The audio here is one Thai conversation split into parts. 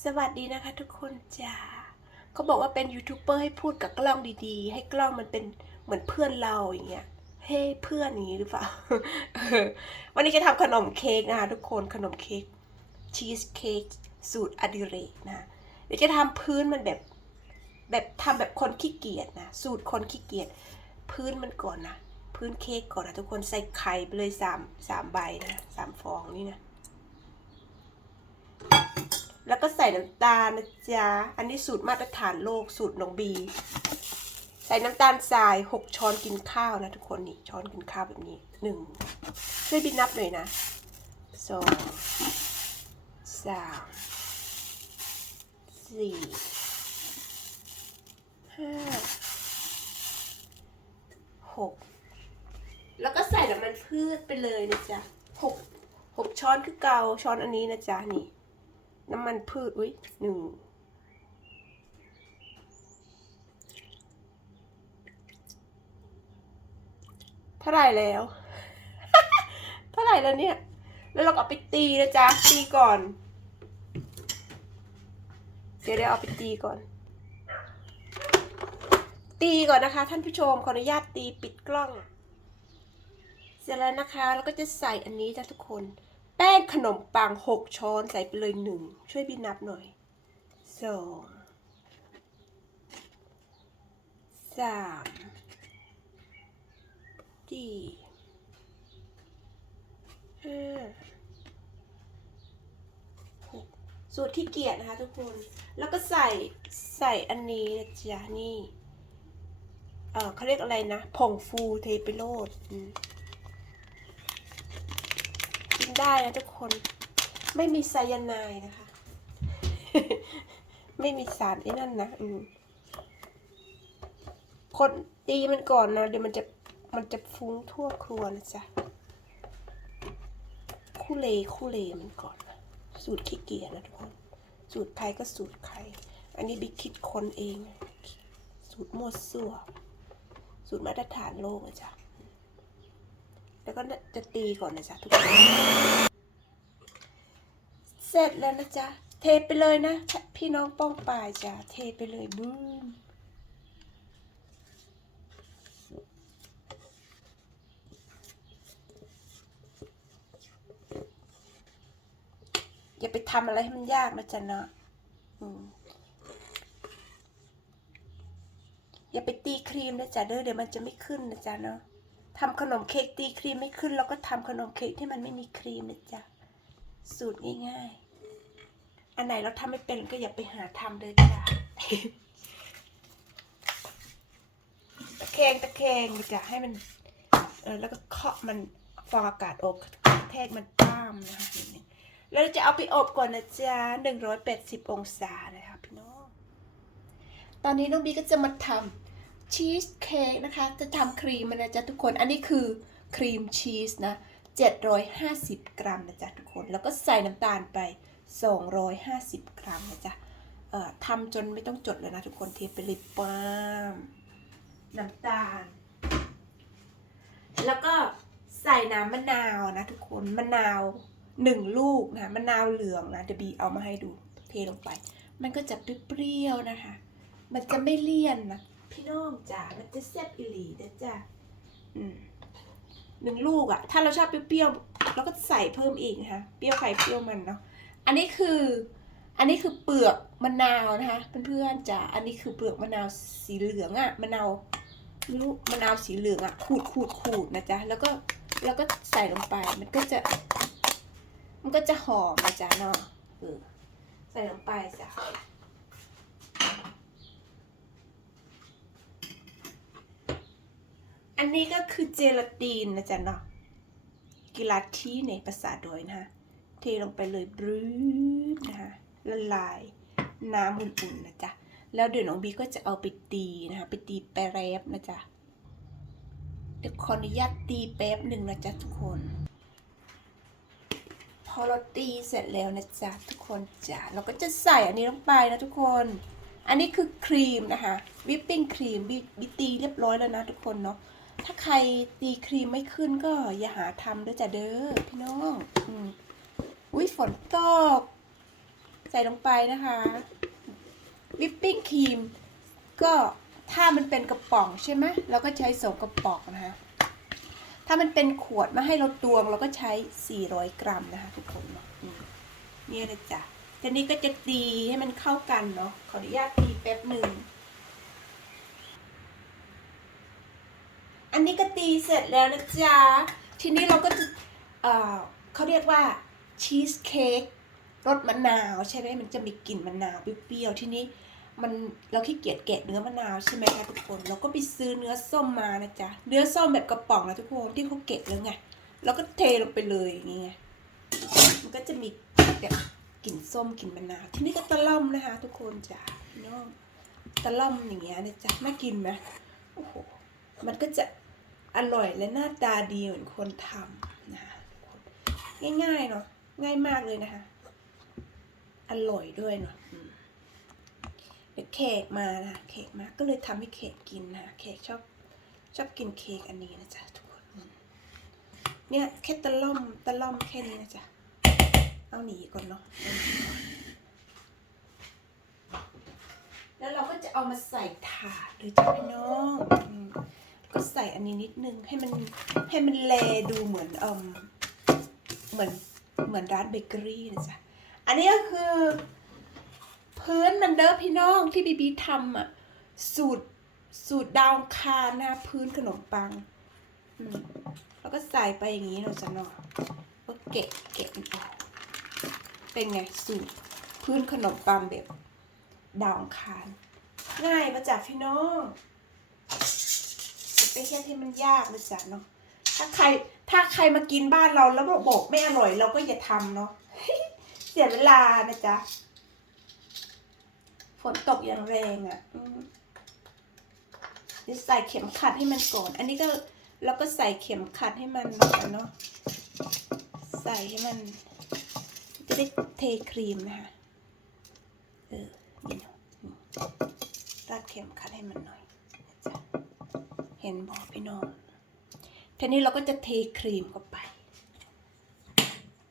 สวัสดีนะคะทุกคนจ้าเขาบอกว่าเป็นยูทูบเบอร์ให้พูดกับกล้องดีๆ ให้กล้องมันเป็นเหมือนเพื่อนเราอย่างเงี้ยเฮ้เพื่อนอย่างนี้หรือเปล่า วันนี้จะทำขนมเค้กนะคะทุกคนขนมเค้กชีสเค้กสูตรอดิเรกนะเดี๋ยวจะทำพื้นมันแบบแบบทำแบบคนขี้เกียจนะสูตรคนขี้เกียจพื้นมันก่อนนะพื้นเค้กก่อนนะทุกคนใส่ไข่ไปเลยสามสามใบนะสามฟองนี่นะ แล้วก็ใส่น้ำตาลนะจ๊ะ อันนี้สูตรมาตรฐานโลกสูตรน้องบี ใส่น้ำตาลทรายหกช้อนกินข้าวนะทุกคนนี่ช้อนกินข้าวแบบนี้หนึ่งช่วยบินนับหน่อยนะสองสามสี่ห้าหกแล้วก็ใส่น้ำมันพืชไปเลยนะจ๊ะหกหกช้อนคือเกาช้อนอันนี้นะจ๊ะนี่ น้ำมันพืช อุ้ยหนึ่งเท่าไหร่แล้ว เท่าไหร่แล้วเนี่ย แล้วเราก็เอาไปตีนะจ๊ะ ตีก่อน เดี๋ยวเดี๋ยวเอาไปตีก่อน ตีก่อนนะคะ ท่านผู้ชม ขออนุญาตตีปิดกล้อง เสร็จแล้วนะคะ แล้วก็จะใส่อันนี้จ้ะทุกคน แป้งขนมปังหกช้อนใส่ไปเลยหนึ่งช่วยพี่นับหน่อยสองสามสี่ห้าหกสูตรที่เกียรนะคะทุกคน แล้วก็ใส่ใส่อันนี้นะจ๊ะนี่ เออเขาเรียกอะไรนะ ผงฟูเทไปโรดอืม ได้นะทุกคน ไม่มีไซยาไนด์นะคะ ไม่มีสารไอ้นั่นนะอืมคนตีมันก่อนนะเดี๋ยวมันจะมันจะฟุ้งทั่วครัวนะจ๊ะคู่เลคู่เลมันก่อนนะสูตรขี้เกียจนะทุกคน สูตรใครก็สูตรใคร อันนี้บิ๊กคิดคนเอง สูตรมั่วซั่วสูตรมาตรฐานโลกนะจ๊ะ แล้วก็จะตีก่อนนะจ๊ะทุกคนเสร็จแล้วนะจ๊ะ เทไปเลยนะ พี่น้องป้องปลายจ้ะ เทไปเลยบูมอย่าไปทำอะไรให้มันยากนะจ๊ะเนาะอืมอย่าไปตีครีมนะจ๊ะเด้อเดี๋ยวมันจะไม่ขึ้นนะจ๊ะเนาะ ทำขนมเค้กตีครีมไม่ขึ้นเราก็ทำขนมเค้กที่มันไม่มีครีมนะจ๊ะสูตรง่ายๆ อันไหนเราทำไม่เป็นก็อย่าไปหาทำเลยจ้ะตะแคงตะแคงนจะให้มันเออแล้วก็เคาะมันฟองอากาศออกแทกมันต้ามนะคะนิดนึงแล้วเราจะเอาไปอบก่อนนะจ๊ะหนึ่งร้อยแปดสิบองศานะคะพี่น้อง ตอนนี้น้องบีก็จะมาทำ ชีสเค้กนะคะ จะทำครีมมันนะจ๊ะทุกคน อันนี้คือครีมชีสนะ 750 กรัมนะจ๊ะทุกคน แล้วก็ใส่น้ำตาลไป 250 กรัมนะจ๊ะเอ่อทำจนไม่ต้องจดเลยนะทุกคนเทไปเลยป้ามน้ำตาล แล้วก็ใส่น้ำมะนาวนะทุกคนมะนาวหนึ่งลูกนะมะนาวเหลืองนะเดบีเอามาให้ดูเทลงไป มันก็จะเปรี้ยวนะคะ มันจะไม่เลี่ยนนะ พี่น้องจ๋ามันจะแซ่บอีหลีนะจ๊ะอืมหนึ่งลูกอะถ้าเราชอบเปรี้ยวๆเราก็ใส่เพิ่มอีกนะคะเปรี้ยวไข่เปรี้ยวมันเนาะอันนี้คืออันนี้คือเปลือกมะนาวนะคะเพื่อนๆจ๋าอันนี้คือเปลือกมะนาวสีเหลืองอะมะนาวลูกมะนาวสีเหลืองอะ่ะขูดขูดขูดนะจ๊ะแล้วก็แล้วก็ใส่ลงไปมันก็จะ มันก็จะหอมนะจ๊ะเนาะเออใส่ลงไปจ้ะ อันนี้ก็คือเจลาตินนะจ๊ะเนาะกิลาทีในภาษาโดยนะคะเทลงไปเลยบรื้ดนะคะละลายน้ำอุ่นๆนะจ๊ะ แล้วเดี๋ยวน้องบีก็จะเอาไปตีนะคะไปตีแปรบนะจ๊ะ เดี๋ยวขออนุญาตตีแป๊บหนึ่งนะจ๊ะทุกคน พอเราตีเสร็จแล้วนะจ๊ะทุกคนจ้ะเราก็จะใส่อันนี้ลงไปนะทุกคน อันนี้คือครีมนะคะวิปปิ้งครีมบิตีเรียบร้อยแล้วนะทุกคนเนาะ ถ้าใครตีครีมไม่ขึ้นก็อย่าหาทำด้วยจ้ะเด้อพี่น้องอืมอุ้ยฝนตก ใส่ลงไปนะคะวิปปิ้งครีมก็ถ้ามันเป็นกระป๋องใช่ไหมเราก็ใช้สองกระป๋องนะคะถ้ามันเป็นขวดมาให้เราตวงเราก็ใช้ 400 กรัมนะคะ ทุกคนเนาะนี่นี่เลยจ้ะทีนี้ก็จะตีให้มันเข้ากันเนาะขออนุญาตตีแป๊บหนึ่ง อันนี้ก็ตีเสร็จแล้วนะจ๊ะ ทีนี้เราก็จะเอ่อเขาเรียกว่าชีสเค้กรสมะนาวใช่ไหมมันจะมีกลิ่นมะนาวเปรี้ยวๆ ทีนี้มันเราขี้เกียจแกะเนื้อมะนาวใช่ไหมคะทุกคน เราก็ไปซื้อเนื้อส้มมานะจ๊ะ เนื้อส้มแบบกระป๋องนะทุกคนที่เขาเก็บแล้วไง เราก็เทลงไปเลยอย่างงี้ไงมันก็จะมีแบบกลิ่นส้มกลิ่นมะนาว ทีนี้ก็ตะล่อมนะคะ ทุกคนจ้ะน้องตะล่อมอย่างเงี้ยนะจ๊ะน่ากินไหมโอ้โห มันก็จะ อร่อยและหน้าตาดีเหมือนคนทำนะคะง่ายๆเนาะง่ายมากเลยนะคะ อร่อยด้วยเนาะเดี๋ยวเค้กมานะเค้กมาก็เลยทำให้เค้กกินนะเค้กชอบชอบกินเค้กอันนี้นะจ๊ะทุกคนเนี่ยแค่ตะล่อมตะล่อมแค่นี้นะจ๊ะเอาหนีก่อนเนาะแล้วเราก็จะเอามาใส่ถาดเลยจ้ะพี่น้อง ก็ใส่อันนี้นิดนึงให้มันให้มันแลดูเหมือนเอ่มเหมือนเหมือนร้านเบเกอรี่นะจ๊ะ อันนี้ก็คือ พื้นมันเด้อพี่น้องที่บีบีทำอะ สูตรสูตรดาวคารนะพื้นขนมปังแล้วก็ใส่ไปอย่างนี้เราจะเนาะก็เกะเกะมันออกเป็นไงสูตรพื้นขนมปังแบบดาวคารง่ายมาจากพี่น้อง ไปแค่ที่มันยากเลยจ้ะเนาะถ้าใครถ้าใครมากินบ้านเราแล้วบอกไม่อร่อยเราก็อย่าทำเนาะเสียเวลานะจ๊ะฝนตกอย่างแรงอะ่ะเดี๋ยวใส่เข็มขัดให้มันก่อน อันนี้ก็เราก็ใส่เข็มขัดให้มันหน่อยเนาะใส่ให้มัน จะได้เทครีมนะคะเออนี่เนาะรัดเข็มขัดให้มันหน่อย เห็นบอกพี่น้องทีนี้เราก็จะเทครีมเข้าไป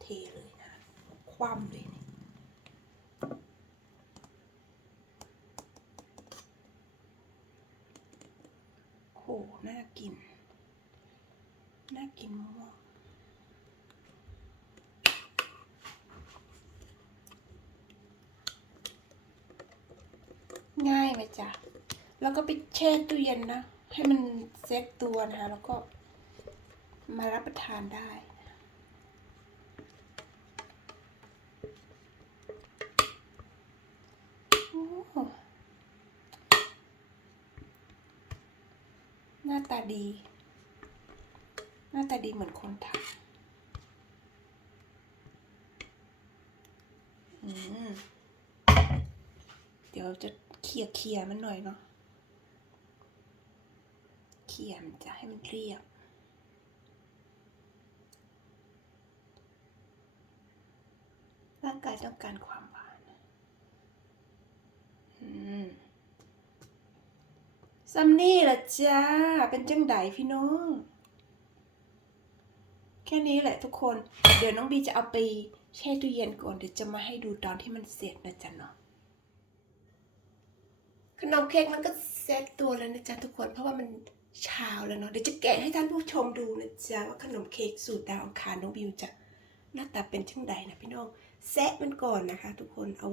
เทเลยนะ คว่ำเลยนี่โหน่ากิน น่ากินมากง่ายไหมจ๊ะ แล้วก็ไปแช่ตู้เย็นนะ ให้มันเซ็ตตัวนะคะแล้วก็มารับประทานได้โอ้หน้าตาดี หน้าตาดีเหมือนคนทำเดี๋ยวจะเขี่ยเขี่ยๆมันหน่อยเนาะ ขี่ยมันจะให้มันเรียบ ร่างกายต้องการความหวานซัมนี่ละจ้า เป็นจังไดพี่น้อง แค่นี้แหละทุกคน เดี๋ยวน้องบีจะเอาไปแช่ตู้เย็นก่อน เดี๋ยวจะมาให้ดูตอนที่มันเสร็จนะจ๊ะเนาะขนมเค้กมันก็เซ็ตตัวแล้วนะจ๊ะทุกคน เพราะว่ามัน เช้าแล้วเนาะเดี๋ยวจะแกะให้ท่านผู้ชมดูนะจ๊ะว่าขนมเค้กสูตรดาวอังคารน้องบิวจะหน้าตาเป็นเช่นใดนะพี่น้องแซะมันก่อนนะคะ ทุกคนเอา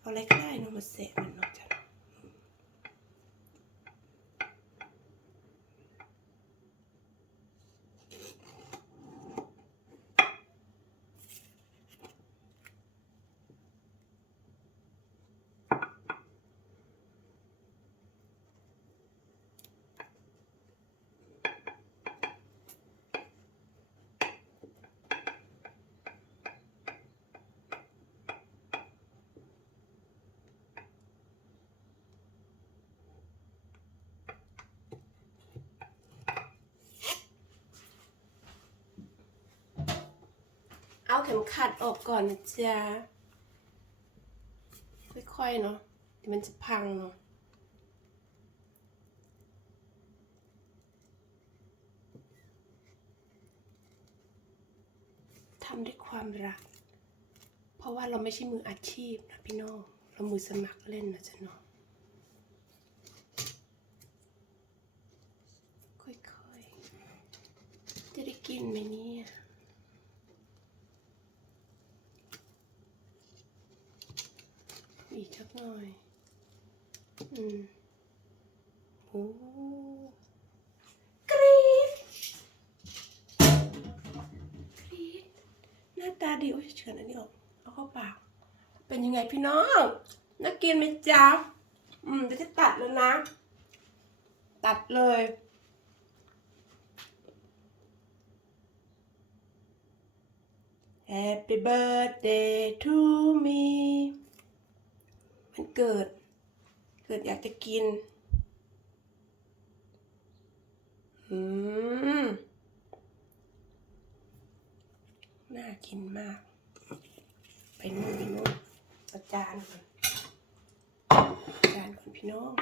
เอาอะไรก็ได้เนาะมาแซะมันเนาะจ๊ะ ข็มขัดออกก่อนนะจ๊ะค่อยๆเนาะเดี๋ยวมันจะพังเนาะทำด้วยความรัก เพราะว่าเราไม่ใช่มืออาชีพนะพี่น้องเรามือสมัครเล่นนะจ๊ะเนาะค่อยๆ จะได้กินไหมเนี่ย อีกสักหน่อย อืมโอ้กรี๊ดกรี๊ดหน้าตาดีโอ้ยเฉือนอันนี้ออกเอาเข้าปาก เป็นยังไงพี่น้อง น่ากินไหมจ๊ะ อืมเดี๋ยวจะตัดแล้วนะ ตัดเลย Happy birthday to me มันเกิด เกิดอยากจะกิน อืม น่ากินมาก ไปนู่นไปนู่นอาจารย์ก่อนอาจารย์ก่อนพี่น้อง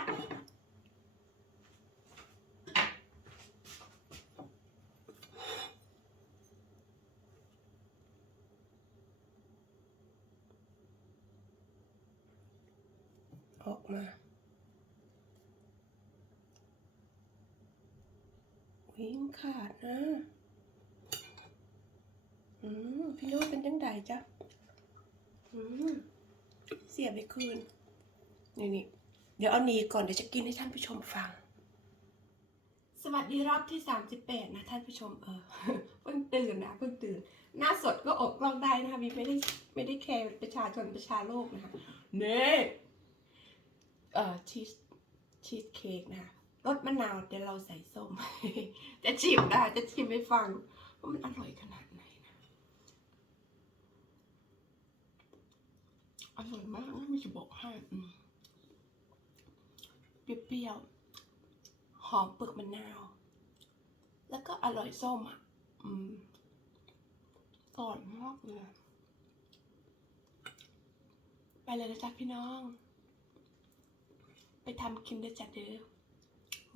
มาวิ่งขาดนะ อืมพี่น้ตเป็นจังไดจ๊ะอืมเสียไปคืน นี่นี่เดี๋ยวเอาหนีก่อนเดี๋ยวจะกินให้ท่านผู้ชมฟัง สวัสดีรอบที่สามสิบแปดนะท่านผู้ชมเออเพิ่งตื่นนะเพิ่งตื่น หน้าสดก็อกกล้องได้นะคะมีไม่ได้ไม่ได้แคร์ประชาชนประชาโลกนะคะเน่ เอ่อชีสชีสเค้กนะคะรสมะนาวเดี๋ยวเราใส่ส้ม จะชิมได้จะชิมให้ฟังว่ามันอร่อยขนาดไหนนะอร่อยมากนะไม่จะบอกให้เปรี้ยวๆหอมเปลือกมะนาว แล้วก็อร่อยส้มอะอืมอร่อยมากเลยไปเลยนะจ๊ะพี่น้อง ไปทำกินเด้จ้ะเด้อ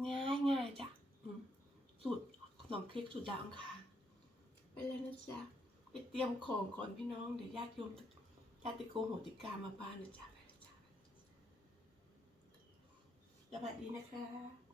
ง่ายง่ายจ้ะสูตรขนมเค้กสูตรดาวอังคารไปแล้วนะจ๊ะไปเตรียมของก่อนพี่น้องเดี๋ยวญาติโยมญาติโกโหติกามาบ้านนะจ๊ะยจ้ะสวัสดีนะคะ